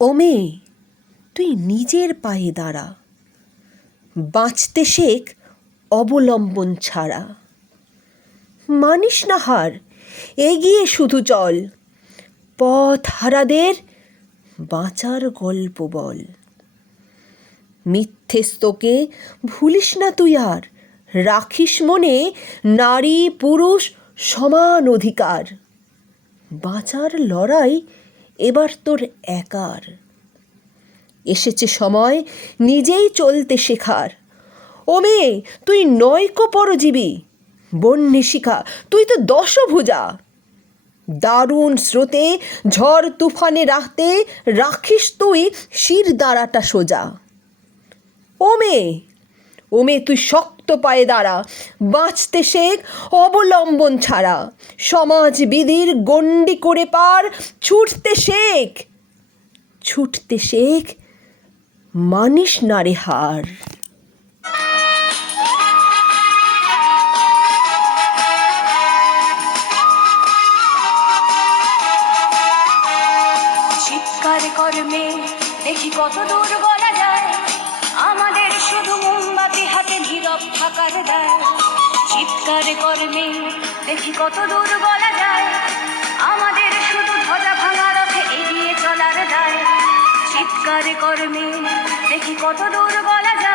ও মেয়ে, তুই নিজের পায়ে দাঁড়া, বাঁচতে শেখ অবলম্বন ছাড়া। মানিস না হার, এগিয়ে শুধু চল, পথ হারাদের বাঁচার গল্প বল। মিথ্যেস্তকে ভুলিস না তুই আর, রাখিস মনে নারী পুরুষ সমান অধিকার। বাঁচার লড়াই এবার তোর একার। এসেছে সময় নিজেই চলতে শেখার। ও মেয়ে, তুই নয়কো পরজীবী, বন্যিশিখা তুই তো দশভুজা। দারুণ স্রোতে ঝড় তুফানে রাখতে রাখিস তুই শির দাঁড়াটা সোজা। ও মেয়ে তুই শক্ত পায়ে দাঁড়া, বাঁচতে শেখ অবলম্বন ছাড়া। সমাজ বিধির গণ্ডি করে পার, ছুটতে শেখ মানিস না রে হার। চিৎকার কর্মে দেখি কত দূর গলা যায়, আমাদের শুধু মোমবাতি হাতে নীরব থাকার দায়। চিৎকার কর্মে দেখি কত দূর গলা যায়, আমাদের শুধু ধ্বজা ভাঙা রথে এগিয়ে চলার দায়। চিৎকার কর্মে দেখি কত দূর গলা যায়।